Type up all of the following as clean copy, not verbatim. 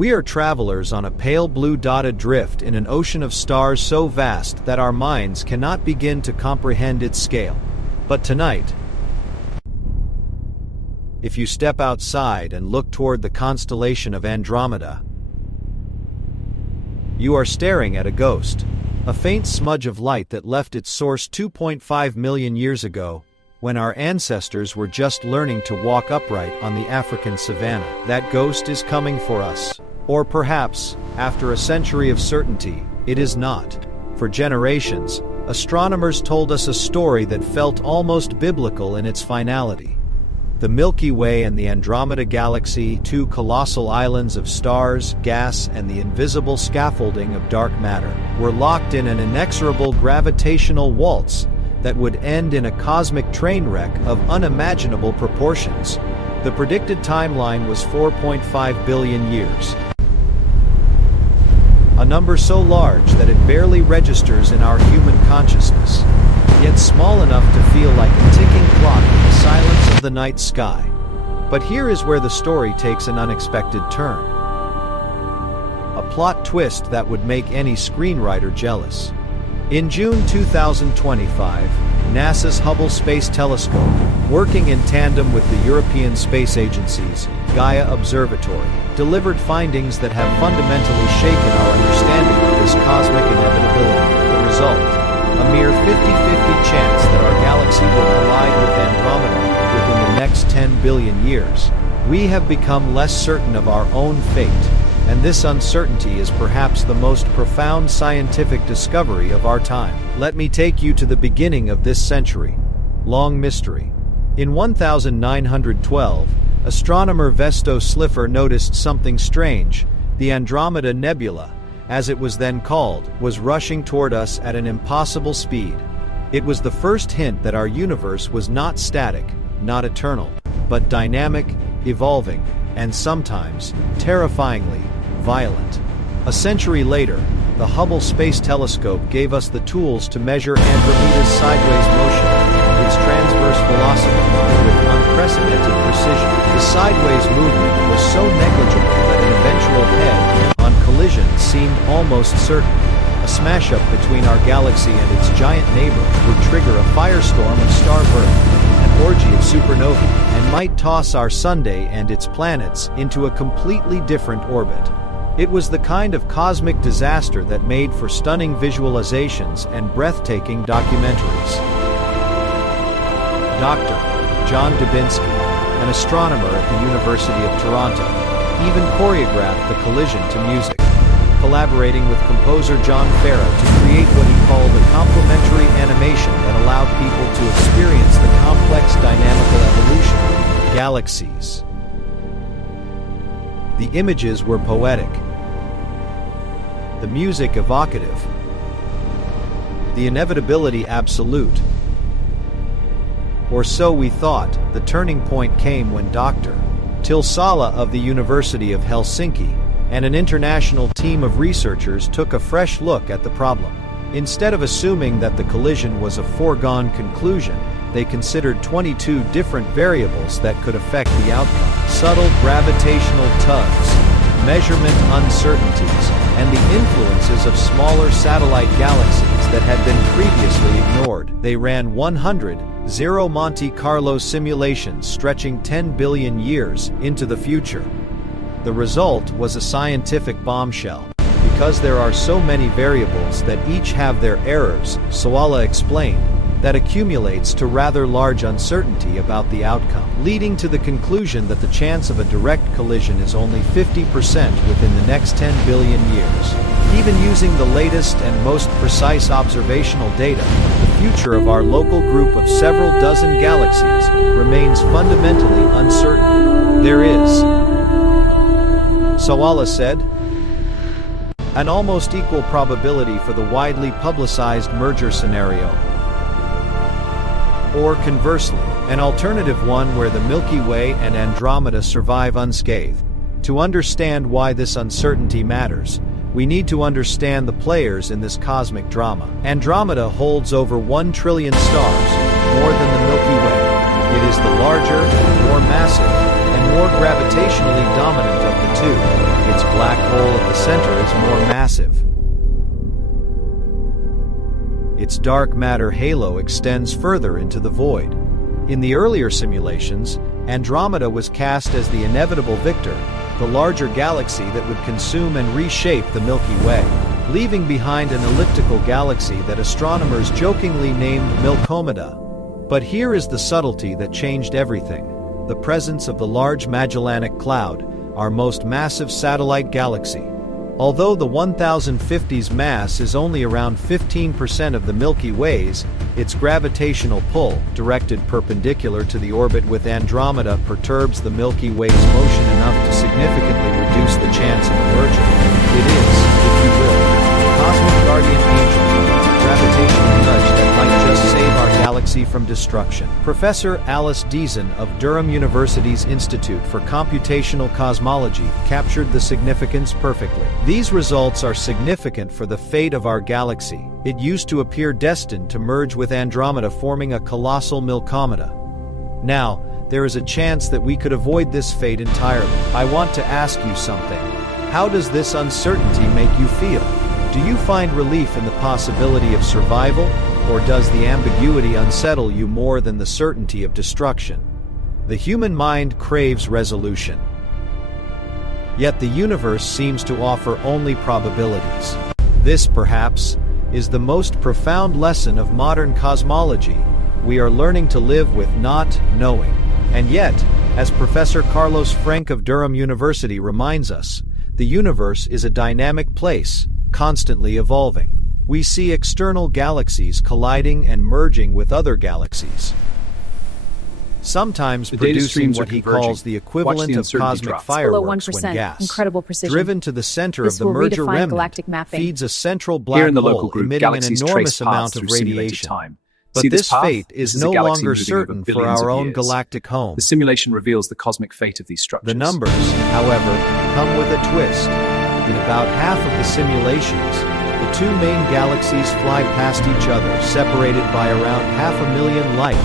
We are travelers on a pale blue dot adrift in an ocean of stars so vast that our minds cannot begin to comprehend its scale. But tonight, if you step outside and look toward the constellation of Andromeda, you are staring at a ghost, a faint smudge of light that left its source 2.5 million years ago, when our ancestors were just learning to walk upright on the African savanna. That ghost is coming for us. Or perhaps, after a century of certainty, it is not. For generations, astronomers told us a story that felt almost biblical in its finality. The Milky Way and the Andromeda Galaxy, two colossal islands of stars, gas, and the invisible scaffolding of dark matter, were locked in an inexorable gravitational waltz that would end in a cosmic train wreck of unimaginable proportions. The predicted timeline was 4.5 billion years. A number so large that it barely registers in our human consciousness, yet small enough to feel like a ticking clock in the silence of the night sky. But here is where the story takes an unexpected turn. A plot twist that would make any screenwriter jealous. In June 2025, NASA's Hubble Space Telescope, working in tandem with the European Space Agency's Gaia Observatory, delivered findings that have fundamentally shaken our understanding of this cosmic inevitability. The result: a mere 50-50 chance that our galaxy will collide with Andromeda within the next 10 billion years. We have become less certain of our own fate, and this uncertainty is perhaps the most profound scientific discovery of our time. Let me take you to the beginning of this century. Long mystery. In 1912, astronomer Vesto Slipher noticed something strange. The Andromeda Nebula, as it was then called, was rushing toward us at an impossible speed. It was the first hint that our universe was not static, not eternal, but dynamic, evolving, and sometimes, terrifyingly, violent. A century later, the Hubble Space Telescope gave us the tools to measure Andromeda's sideways motion, its transverse velocity, with unprecedented precision. The sideways movement was so negligible that an eventual head-on collision seemed almost certain. A smash-up between our galaxy and its giant neighbor would trigger a firestorm of star birth, an orgy of supernovae, and might toss our Sunday and its planets into a completely different orbit. It was the kind of cosmic disaster that made for stunning visualizations and breathtaking documentaries. Dr. John Dubinsky, an astronomer at the University of Toronto, even choreographed the collision to music, collaborating with composer John Farrar to create what he called a complementary animation that allowed people to experience the complex dynamical evolution of galaxies. The images were poetic, the music evocative, the inevitability absolute. Or so we thought. The turning point came when Dr. Tilsala of the University of Helsinki and an international team of researchers took a fresh look at the problem. Instead of assuming that the collision was a foregone conclusion, they considered 22 different variables that could affect the outcome. Subtle gravitational tugs, measurement uncertainties, and the influences of smaller satellite galaxies that had been previously ignored. They ran 100 Monte Carlo simulations stretching 10 billion years into the future. The result was a scientific bombshell. Because there are so many variables that each have their errors, Sawala explained, that accumulates to rather large uncertainty about the outcome, leading to the conclusion that the chance of a direct collision is only 50% within the next 10 billion years. Even using the latest and most precise observational data, the future of our local group of several dozen galaxies remains fundamentally uncertain. There is, Sawala said, an almost equal probability for the widely publicized merger scenario, or conversely, an alternative one where the Milky Way and Andromeda survive unscathed. To understand why this uncertainty matters, we need to understand the players in this cosmic drama. Andromeda holds over 1 trillion stars, more than the Milky Way. It is the larger, more massive, and more gravitationally dominant of the two. Its black hole at the center is more massive. Its dark matter halo extends further into the void. In the earlier simulations, Andromeda was cast as the inevitable victor, the larger galaxy that would consume and reshape the Milky Way, leaving behind an elliptical galaxy that astronomers jokingly named Milkomeda. But here is the subtlety that changed everything: the presence of the Large Magellanic Cloud, our most massive satellite galaxy. Although the 1050's mass is only around 15% of the Milky Way's, its gravitational pull, directed perpendicular to the orbit with Andromeda, perturbs the Milky Way's motion enough to significantly reduce the chance of a merger. It is, if you will, the cosmic guardian angel, a gravitational nudge that might just save our galaxy from destruction. Professor Alice Deason of Durham University's Institute for Computational Cosmology captured the significance perfectly. These results are significant for the fate of our galaxy. It used to appear destined to merge with Andromeda, forming a colossal Milkomeda. Now, there is a chance that we could avoid this fate entirely. I want to ask you something. How does this uncertainty make you feel? Do you find relief in the possibility of survival, or does the ambiguity unsettle you more than the certainty of destruction? The human mind craves resolution. Yet the universe seems to offer only probabilities. This, perhaps, is the most profound lesson of modern cosmology. We are learning to live with not knowing. And yet, as Professor Carlos Frenk of Durham University reminds us, the universe is a dynamic place, constantly evolving. We see external galaxies colliding and merging with other galaxies, sometimes producing what he calls the equivalent of cosmic fireworks when gas, driven to the center of the merger remnant, feeds a central black hole emitting an enormous amount of radiation. But this fate is no longer certain for our own galactic home. The simulation reveals the cosmic fate of these structures. The numbers, however, come with a twist. In about half of the simulations, the two main galaxies fly past each other, separated by around 500,000 light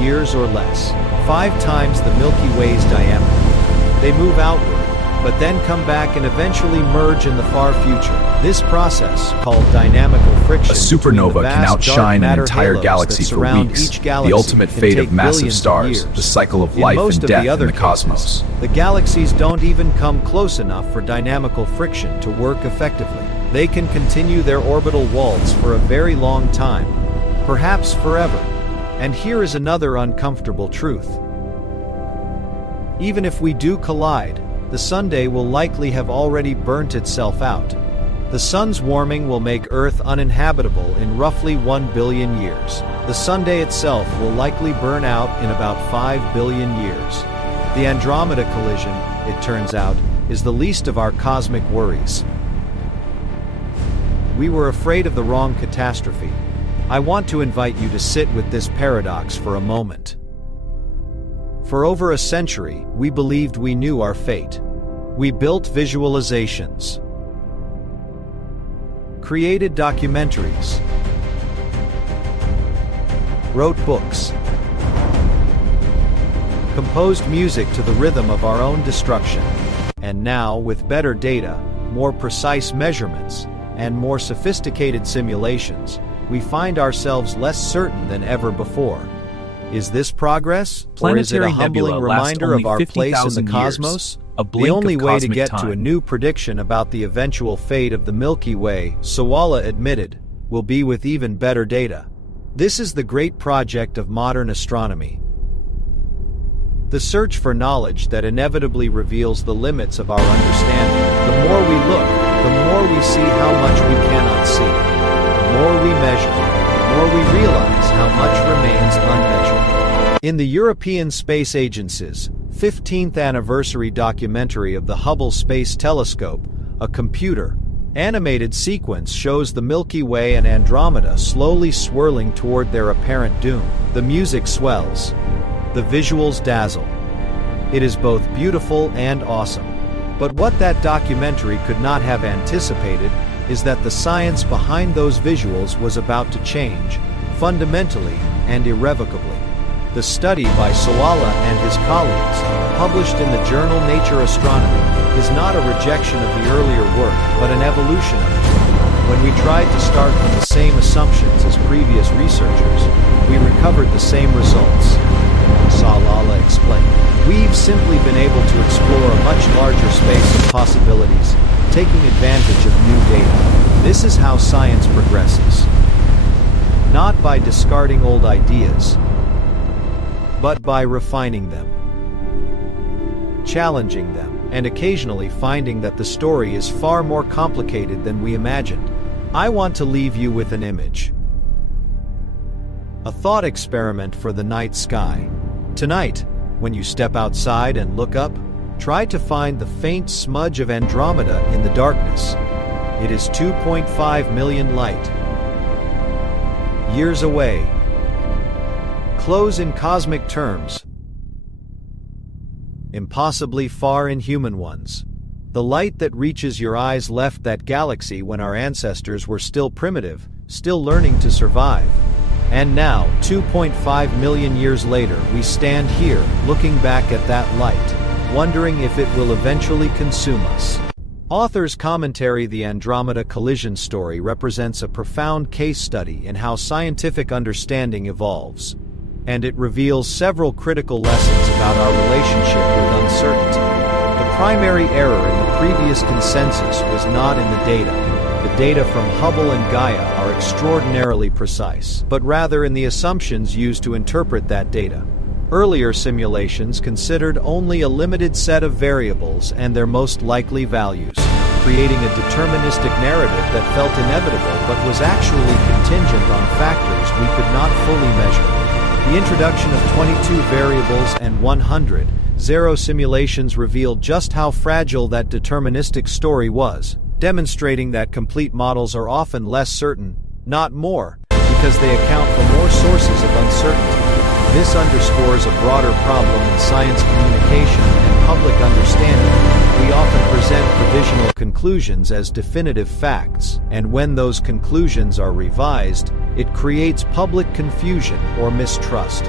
years or less, 5 times the Milky Way's diameter. They move outward, but then come back and eventually merge in the far future. This process, called dynamical friction, a supernova can outshine an entire galaxy for weeks, the ultimate fate of massive stars, the cycle of life and death in the cosmos. The galaxies don't even come close enough for dynamical friction to work effectively. They can continue their orbital waltz for a very long time, perhaps forever. And here is another uncomfortable truth. Even if we do collide, the sunday will likely have already burnt itself out. The sun's warming will make Earth uninhabitable in roughly 1 billion years. The sunday itself will likely burn out in about 5 billion years. The Andromeda collision, it turns out, is the least of our cosmic worries. We were afraid of the wrong catastrophe. I want to invite you to sit with this paradox for a moment. For over a century, we believed we knew our fate. We built visualizations, created documentaries, wrote books, composed music to the rhythm of our own destruction. And now, with better data, more precise measurements, and more sophisticated simulations, we find ourselves less certain than ever before. Is this progress, or is it a humbling reminder of our place in the cosmos? The only way to get to a new prediction about the eventual fate of the Milky Way, Sawala admitted, will be with even better data. This is the great project of modern astronomy. The search for knowledge that inevitably reveals the limits of our understanding. The more we look, the more we see how much we cannot see. The more we measure, the more we realize how much remains unmeasured. In the European Space Agency's 15th anniversary documentary of the Hubble Space Telescope, a computer-animated sequence shows the Milky Way and Andromeda slowly swirling toward their apparent doom. The music swells. The visuals dazzle. It is both beautiful and awesome. But what that documentary could not have anticipated is that the science behind those visuals was about to change, fundamentally and irrevocably. The study by Sawala and his colleagues, published in the journal Nature Astronomy, is not a rejection of the earlier work, but an evolution of it. When we tried to start from the same assumptions as previous researchers, we recovered the same results. Salala explained. We've simply been able to explore a much larger space of possibilities, taking advantage of new data. This is how science progresses. Not by discarding old ideas, but by refining them, challenging them, and occasionally finding that the story is far more complicated than we imagined. I want to leave you with an image. A thought experiment for the night sky. Tonight, when you step outside and look up, try to find the faint smudge of Andromeda in the darkness. It is 2.5 million light years away. Close in cosmic terms, impossibly far in human ones. The light that reaches your eyes left that galaxy when our ancestors were still primitive, still learning to survive. And now, 2.5 million years later, we stand here, looking back at that light, wondering if it will eventually consume us. Author's commentary: The Andromeda collision story represents a profound case study in how scientific understanding evolves. And it reveals several critical lessons about our relationship with uncertainty. The primary error in the previous consensus was not in the data. The data from Hubble and Gaia are extraordinarily precise, but rather in the assumptions used to interpret that data. Earlier simulations considered only a limited set of variables and their most likely values, creating a deterministic narrative that felt inevitable but was actually contingent on factors we could not fully measure. The introduction of 22 variables and 100 zero simulations revealed just how fragile that deterministic story was, demonstrating that complete models are often less certain, not more, because they account for more sources of uncertainty. This underscores a broader problem in science communication and public understanding. We often present provisional conclusions as definitive facts, and when those conclusions are revised, it creates public confusion or mistrust.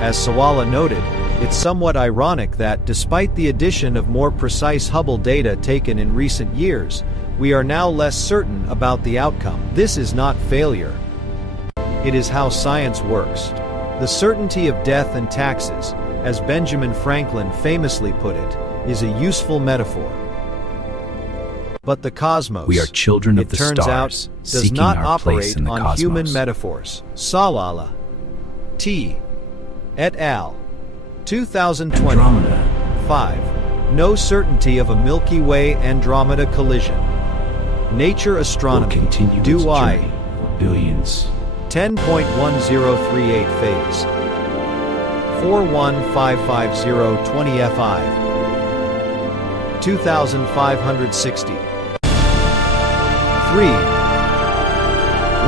As Sawala noted, it's somewhat ironic that, despite the addition of more precise Hubble data taken in recent years, we are now less certain about the outcome. This is not failure. It is how science works. The certainty of death and taxes, as Benjamin Franklin famously put it, is a useful metaphor. But the cosmos, we are children of the it turns out, stars, does seeking not our place operate in the on cosmos. human metaphors. Salala T. et al. 2020. Andromeda. 5. No certainty of a Milky Way Andromeda collision. Nature Will Astronomy. continue Do its I? journey for billions. 10.1038 phase. 4155020 Fi. 2560. 3.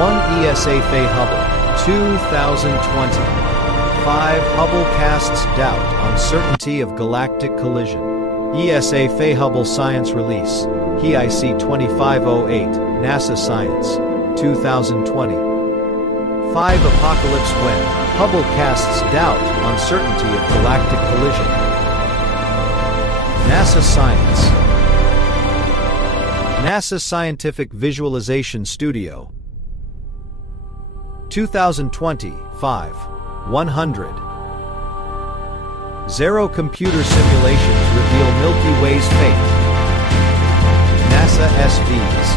1 ESA Fe Hubble. 2020. 5. Hubble casts doubt on certainty of galactic collision. ESA Fe Hubble Science Release. HEIC 2508. NASA Science. 2020. 5. Apocalypse When. Hubble casts doubt on certainty of galactic collision. NASA Science. NASA Scientific Visualization Studio. 2020. 5. 100. Zero computer simulations reveal Milky Way's fate. NASA SVs.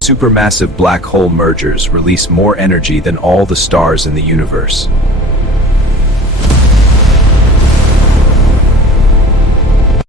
Supermassive black hole mergers release more energy than all the stars in the universe.